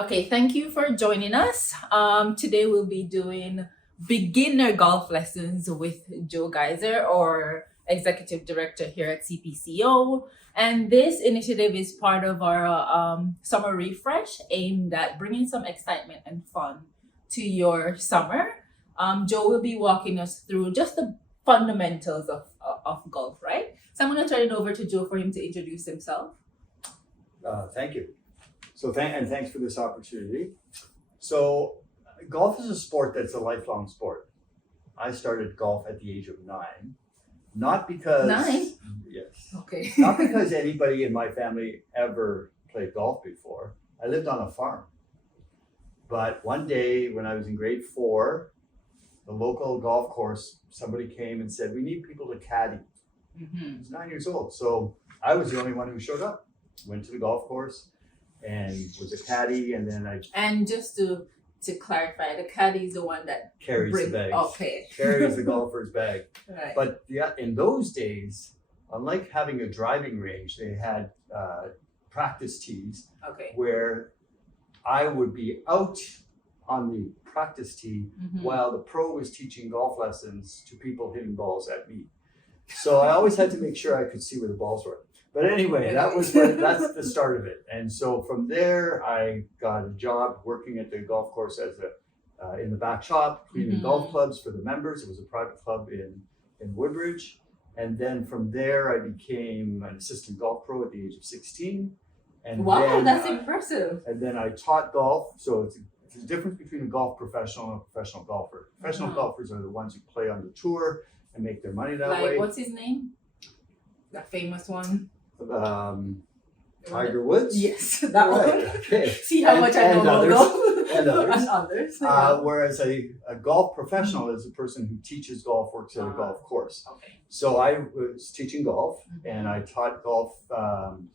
Okay, thank you for joining us. Today we'll be doing beginner golf lessons with Joe Geiser, or Executive Director here at CPCO. And this initiative is part of our summer refresh aimed at bringing some excitement and fun to your summer. Joe will be walking us through just the fundamentals of golf, right? So I'm going to turn it over to Joe for him to introduce himself. Thank you. Thanks for this opportunity. So golf is a sport that's a lifelong sport. I started golf at the age of 9, not because 9? Yes, Okay. not because anybody in my family ever played golf before. I lived on a farm, but one day when I was in grade 4, the local golf course, somebody came and said, "We need people to caddy." I was 9 years old, so I was the only one who showed up. Went to the golf course and was a caddy, and then I And just to clarify, the caddy is the one that carries the bag. Okay. Carries the golfer's bag. Right. But yeah, in those days, unlike having a driving range, they had practice tees Okay. where I would be out on the practice tee while the pro was teaching golf lessons to people hitting balls at me. So I always had to make sure I could see where the balls were. But anyway, that's the start of it. And so from there, I got a job working at the golf course as in the back shop, cleaning golf clubs for the members. It was a private club in Woodbridge. And then from there, I became an assistant golf pro at the age of 16. And Wow, then, that's impressive. And then I taught golf. So it's the difference between a golf professional and a professional golfer. Professional golfers are the ones who play on the tour and make their money that way. What's his name? That famous one. Tiger Woods? Yes, that one. Okay. See how much I know about golf. And others. And others. Whereas a golf professional is a person who teaches golf, works at a golf course. Okay. So I was teaching golf, and I taught golf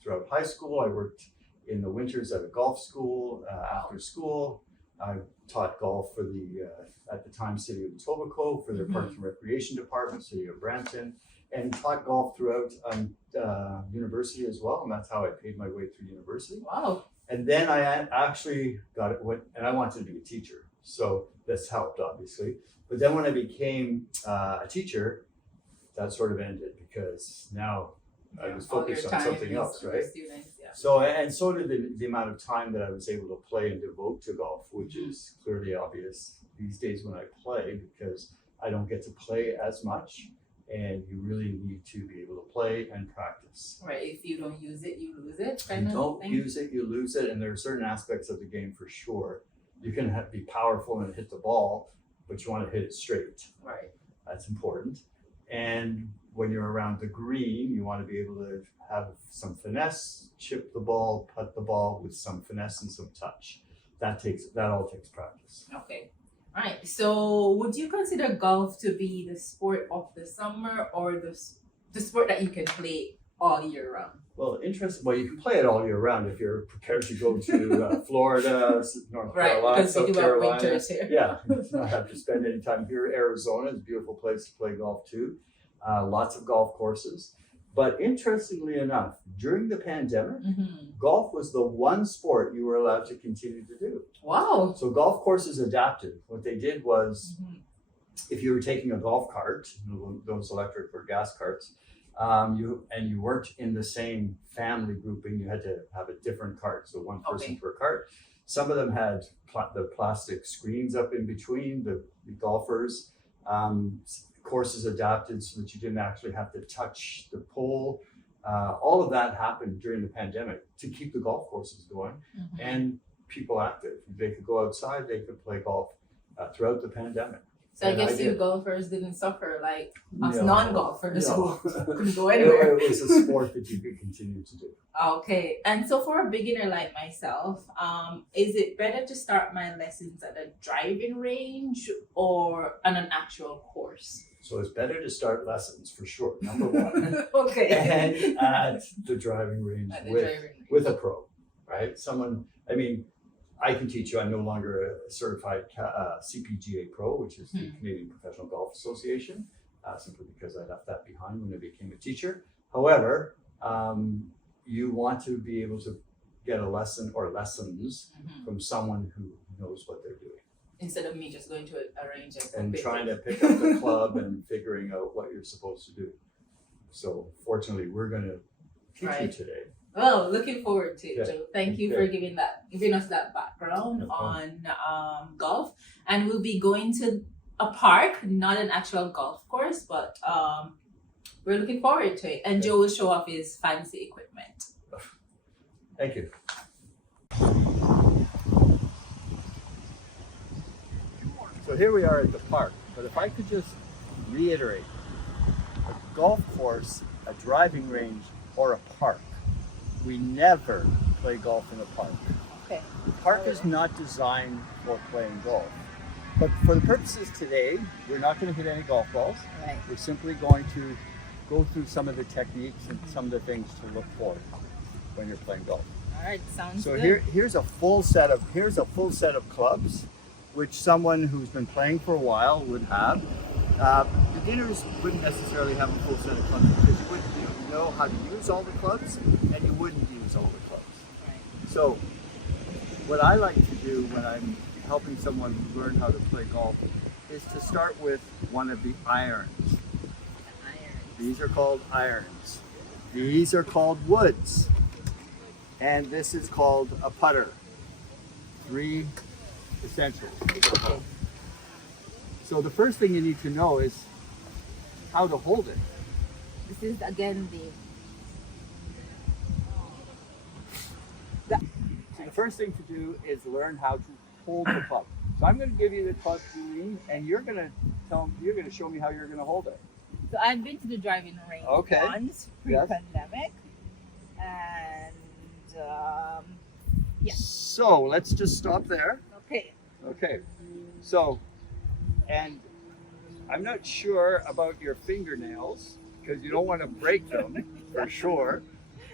throughout high school. I worked in the winters at a golf school after school. I taught golf for the, at the time, City of Etobicoke, for their Parks and Recreation Department, City of Brampton, and taught golf throughout university as well. And that's how I paid my way through university. Wow. And then I actually got it, and I wanted to be a teacher. So this helped, obviously. But then when I became a teacher, that sort of ended because now I was focused on something else, right? Students, yeah. So, and so did the amount of time that I was able to play and devote to golf, which is clearly obvious these days when I play, because I don't get to play as much, and you really need to be able to play and practice. Right, if you don't use it, you lose it. You don't use it, you lose it, and there are certain aspects of the game for sure. You can be powerful and hit the ball, but you want to hit it straight. Right. That's important. And when you're around the green, you want to be able to have some finesse, chip the ball, putt the ball with some finesse and some touch. That all takes practice. Okay. All right. So would you consider golf to be the sport of the summer, or the sport that you can play all year round? Well, well, you can play it all year round if you're prepared to go to Florida, North Carolina, South Carolina. Winters here. Yeah, you don't have to spend any time here. Arizona is a beautiful place to play golf too. Lots of golf courses. But interestingly enough, during the pandemic, golf was the one sport you were allowed to continue to do. Wow. So golf courses adapted. What they did was, if you were taking a golf cart, those electric or gas carts, you weren't in the same family grouping, you had to have a different cart, so one person per cart. Some of them had the plastic screens up in between the golfers. Courses adapted so that you didn't actually have to touch the pole. All of that happened during the pandemic to keep the golf courses going and people active. They could go outside, they could play golf throughout the pandemic. So I guess you golfers didn't suffer like us non-golfers who couldn't go anywhere. It was a sport that you could continue to do. Okay. And so for a beginner like myself, is it better to start my lessons at a driving range or on an actual course? So it's better to start lessons for sure, number one. Okay. And at the driving range with a pro, right? I can teach you. I'm no longer a certified CPGA pro, which is the Canadian Professional Golf Association, simply because I left that behind when I became a teacher. However, you want to be able to get a lesson or lessons Mhm. from someone who knows what they're doing. Instead of me just going to arrange and trying to pick up the club and figuring out what you're supposed to do. So fortunately, we're going to teach you Right. today. Well, looking forward to it, Yeah. Joe. Thank you for giving us that background No problem. on golf. And we'll be going to a park, not an actual golf course, but we're looking forward to it. And Yeah. Joe will show off his fancy equipment. Thank you. So here we are at the park, but if I could just reiterate, a golf course, a driving range, or a park, we never play golf in a park. Okay. The park is not designed for playing golf. But for the purposes today, we're not going to hit any golf balls. Right. We're simply going to go through some of the techniques and some of the things to look for when you're playing golf. All right. Sounds So good. here's a full set of clubs, which someone who's been playing for a while would have. Beginners wouldn't necessarily have a full set of clubs because you wouldn't know how to use all the clubs, and you wouldn't use all the clubs. Right. So what I like to do when I'm helping someone learn how to play golf is to start with one of the irons. These are called irons. These are called woods. And this is called a putter. 3 essentials. Okay. So the first thing you need to know is how to hold it. This is again So the first thing to do is learn how to hold the club. So I'm going to give you the club, Julie, and you're going to show me how you're going to hold it. So I've been to the driving range Okay. once Yes. pre-pandemic, and yes. So let's just stop there. Okay. Okay. So, and I'm not sure about your fingernails because you don't want to break them for sure.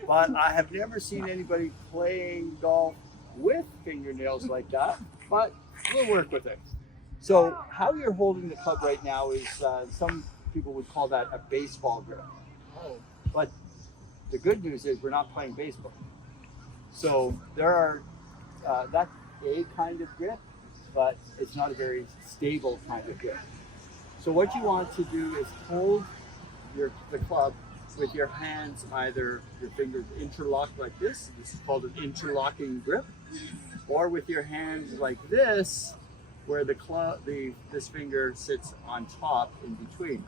But I have never seen anybody playing golf with fingernails like that. But we'll work with it. So how you're holding the club right now is some people would call that a baseball grip. But the good news is we're not playing baseball. So there are that's a kind of grip, but it's not a very stable kind of grip. So what you want to do is hold the club with your hands, either your fingers interlocked like this is called an interlocking grip, or with your hands like this, where this finger sits on top in between.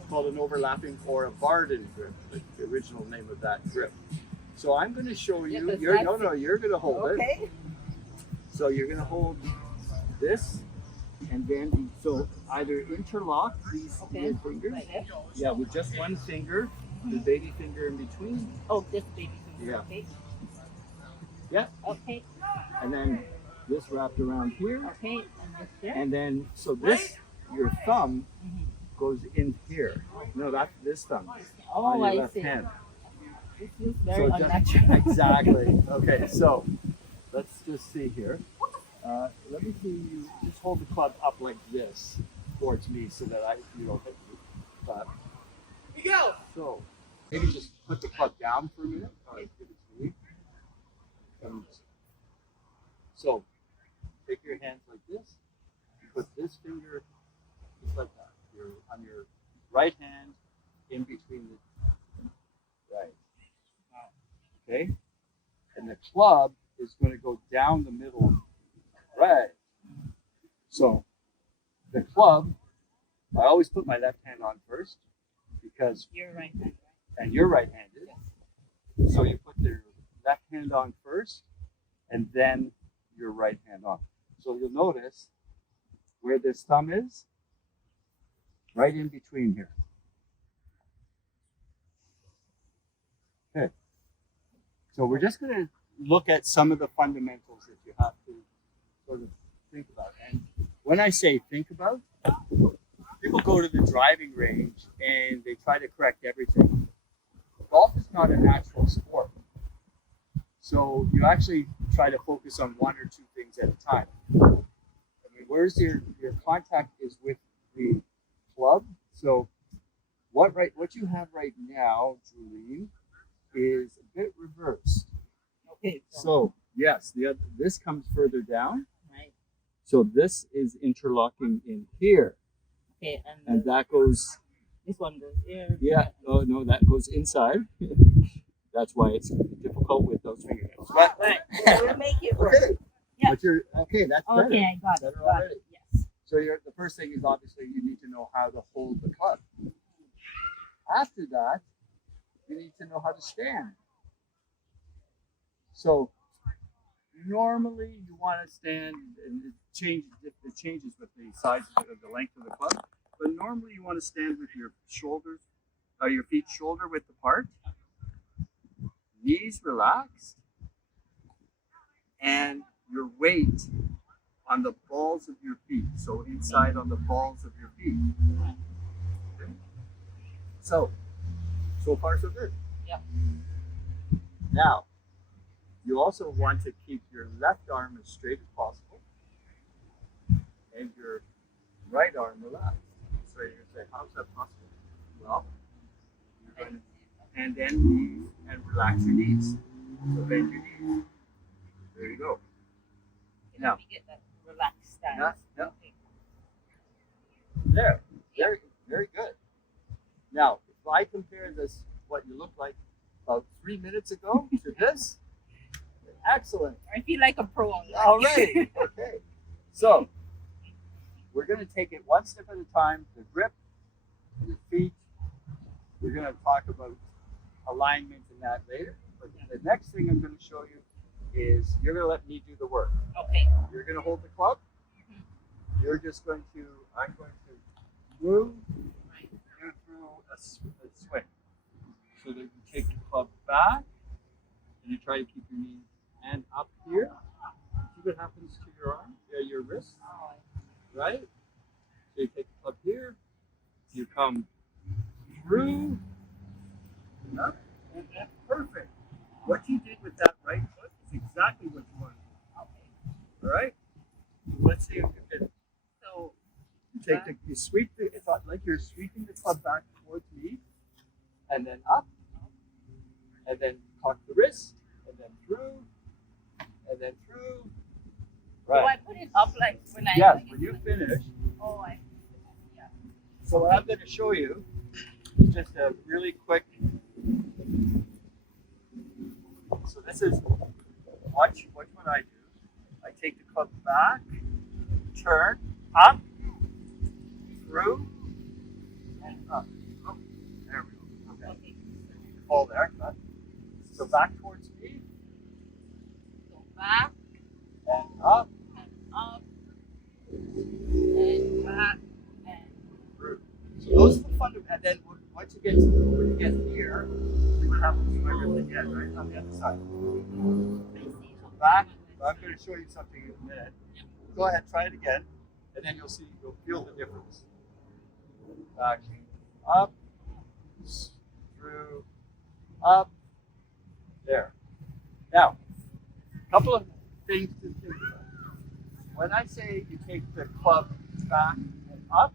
It's called an overlapping or a Barden grip, the original name of that grip. So I'm going to show you. Yeah, You're going to hold it. Okay. So you're going to hold this, and then so either interlock these fingers. Like this? Yeah, with just one finger, the baby finger in between. Oh, this baby finger. Yeah. Okay. Yeah. Okay. And then this wrapped around here. Okay. And this here. And then so this, your thumb goes in here. No, that's this thumb on Oh, your I left see. hand. This is very So unnatural. exactly. Okay, so let's just see here. Let me see you just hold the club up like this towards me so that you don't hit the club. Here you go. So maybe just put the club down for a minute. All right, give it to me. So take your hands like this. Put this finger just like that. On your right hand in between the right. Okay? And the club is going to go down the middle. Right. So the club, I always put my left hand on first because You're right. Right. and you're right-handed. So you put your left hand on first and then your right hand on. So you'll notice where this thumb is, right in between here. Okay. So we're just going to look at some of the fundamentals that you have to sort of think about. And when I say think about, people go to the driving range and they try to correct everything. Golf is not a natural sport. So you actually try to focus on one or two things at a time. I mean, where's your contact is with the club. So what you have right now, Julie, is a bit reversed. Okay. So yes, this comes further down. Right. So this is interlocking in here, Okay. and that goes. This one goes here. Yeah. Oh no, that goes inside. That's why it's difficult with those fingernails. But Right. We'll make it work. okay. Yeah. But you're okay. That's better. Okay, I got it. Better Got already. it. Yes. So the first thing is obviously you need to know how to hold the club. After that, you need to know how to stand. So normally you want to stand, and it changes with the size of the length of the club. But normally you want to stand with your shoulders, your feet shoulder width apart, knees relaxed, and your weight on the balls of your feet. So inside on the balls of your feet. Okay. So far so good. Yeah. Now, you also want to keep your left arm as straight as possible and your right arm relaxed. So you're going to say, how's that possible? Well, you're going to, and then knees and relax your knees. So bend your knees. There you go. Now, get that relaxed stance. Yeah. There. Very, very good. Now, if I compare this, what you look like about 3 minutes ago to this, excellent. I feel like a pro. All right. Okay. So, we're going to take it one step at a time. The grip, your feet. We're going to talk about alignment and that later. But the next thing I'm going to show you is you're going to let me do the work. Okay. You're going to hold the club. You're just going to, I'm going to move you through a swing. So that you take the club back and you try to keep your knee and up here. See what happens to your arm, your wrist, right? So you take the club here, you come through, up, and that's perfect. What you did with that right foot is exactly what you want to do. Okay. All right? So let's see if you can. So you sweep it's like you're sweeping the club back towards me, and then up, and then cock the wrist, and then through, and then through. Right. Do I put it up like when I? Yes, when you finish. Oh, yeah. So what I'm going to show you is just a really quick. So this is watch what I do. I take the club back, turn, up, through, and up. Oh, there we go. Okay. Fall there. Huh? So back towards me. Go back And up. and up and back and Through. So those are the fundamental. And then once you get here, see what happens to everything again, right on the other side. So back. I'm going to show you something in a minute. Go ahead, try it again, and then you'll feel the difference. Back, up, through, up, there. Now, a couple of things to think about. When I say you take the club back and up,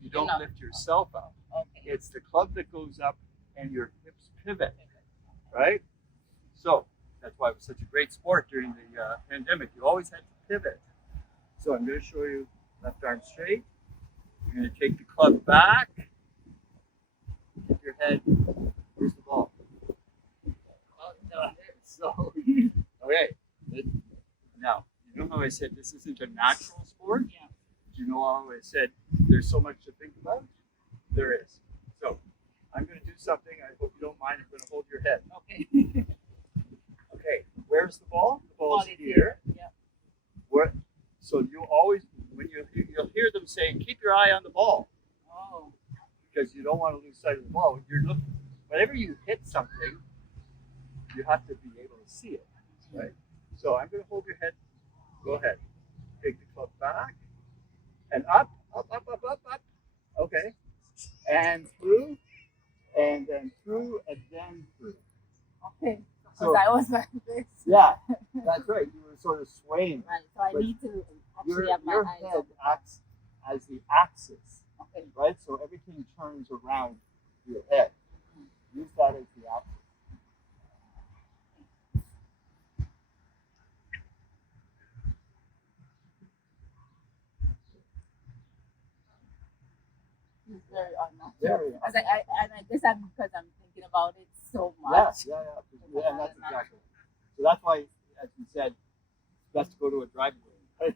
you don't lift yourself up. okay. It's the club that goes up and your hips pivot, right? So that's why it was such a great sport during the pandemic. You always had to pivot. So I'm going to show you left arm straight. You're going to take the club back. Keep your head. Where's the ball? Oh, down there. So, okay. Now, you know how I said this isn't a natural sport? Yeah. Do you know how I said there's so much to think about? There is. So I'm going to do something. I hope you don't mind. I'm going to hold your head. Okay. Okay. Where's the ball? The ball's Ball is here. Yeah. So you always, when you'll hear them say, keep your eye on the ball. Oh. Because you don't want to lose sight of the ball. When you're looking, whenever you hit something, you have to be able to see it, right? So I'm going to hold your head. Go ahead. Take the club back and up, up, up, up, up, up. Okay. And through, and then through, and then through. Okay. So I was like this. yeah, that's right. You were sort of swaying. Right. So I But need to Your actually have my eyes head open. acts as the axis, Okay. right? So everything turns around your head. Use that as the axis. Yeah, yeah, and that's exactly. So that's why, as you said, it's best to go to a driving range.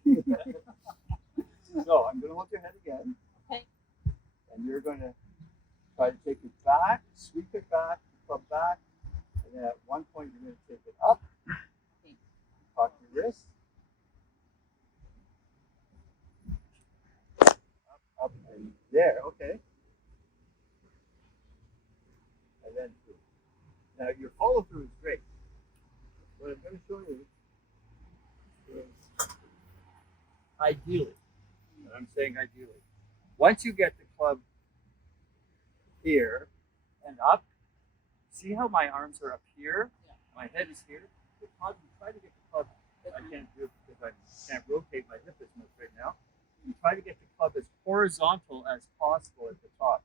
So I'm going to hold your head again. Okay. And you're going to try to take it back, sweep it back, club back, and then at one point you're going to take it up, cock your wrist, up, and there, okay. And then through. Now your follow through is great. What I'm going to show you is ideally, and I'm saying ideally, once you get the club here and up, see how my arms are up here? Yeah. My head is here. The club, you try to get the club, I can't do it because I can't rotate my hip as much right now. You try to get the club as horizontal as possible at the top.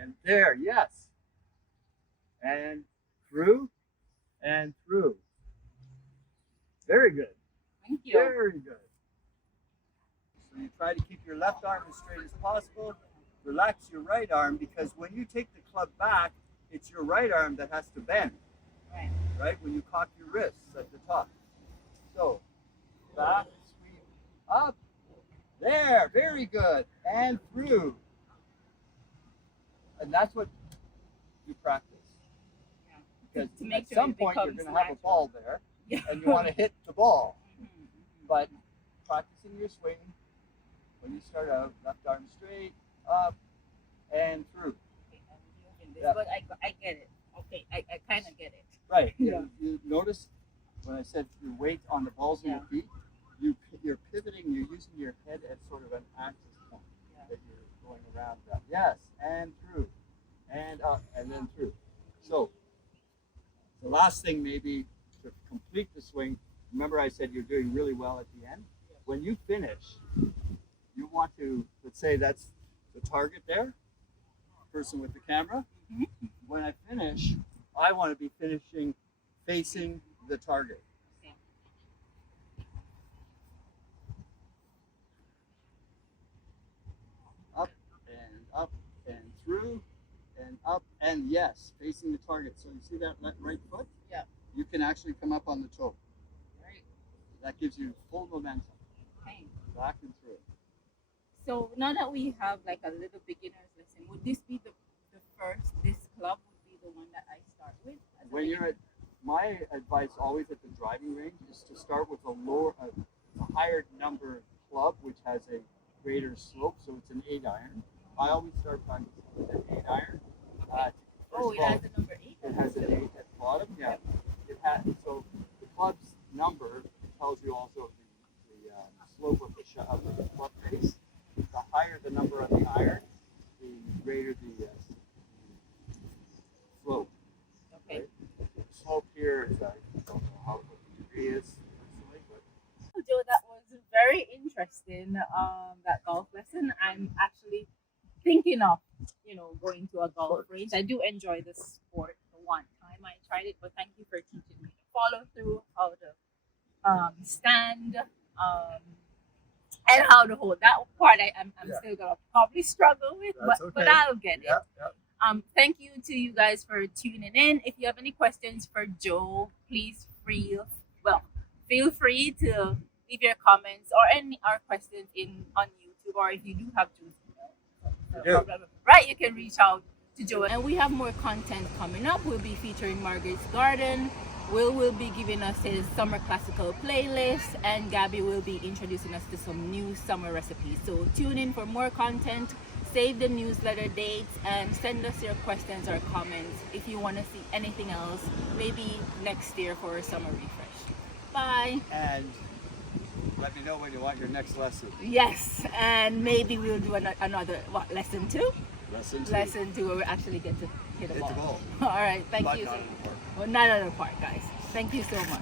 And there, yes. And through, and through. Very good. Thank you. Very good. So you try to keep your left arm as straight as possible. Relax your right arm, because when you take the club back, it's your right arm that has to bend. Right. Right? When you cock your wrists at the top. So, back, sweep, up. There, very good. And through. And that's what you practice. Because at some point you're going to have a ball there, and you want to hit the ball. But practicing your swing, when you start out, left arm straight, up, and through. Okay, I'm doing this, but I get it. Okay, I kind of get it. Right. Yeah. You notice when I said your weight on the balls in your feet, you're pivoting, you're using your head as sort of an axis point that you're going around that. Yes, and through, and up, and then through. So the last thing maybe to complete the swing, remember I said you're doing really well at the end? When you finish, you want to, let's say that's the target there, person with the camera. Mm-hmm. When I finish, I want to be finishing facing the target. Up and through and up and yes, facing the target. So you see that right foot? Yeah. You can actually come up on the toe. Right. That gives you full momentum. Okay. Back and through. So now that we have like a little beginner's lesson, would this be the first, this club would be the one that I start with? When you're at, my advice always at the driving range is to start with a higher number club, which has a greater slope, so it's an 8-iron. I always start practicing with an 8-iron. It has a number 8? It has an 8 at the bottom, yeah. It has, so the club's number tells you also the slope of the club face. The higher the number on the iron, the greater the slope. Okay. Right? The slope here is, I don't know what the degree is personally, but. Joe, that was very interesting, that golf lesson. I'm actually thinking of, going to a golf range. I do enjoy the sport. The one time I tried it, but thank you for teaching me to follow through, how to stand, and how to hold. That part I'm still gonna probably struggle with, but I'll get it. Yeah. Thank you to you guys for tuning in. If you have any questions for Joe, please feel free to leave your comments or any our questions on YouTube, or if you do have Joe's email, right, you can reach out to Joe. And we have more content coming up. We'll be featuring Margaret's Garden. Will be giving us his summer classical playlist, and Gabby will be introducing us to some new summer recipes. So tune in for more content, save the newsletter dates, and send us your questions or comments if you want to see anything else, maybe next year for a summer refresh. Bye. And let me know when you want your next lesson. Yes, and maybe we'll do another, lesson 2? Lesson 2. Lesson 2 where we actually get to hit the ball. The ball. All right, thank you. Not on the park. Well, not on the park, guys. Thank you so much.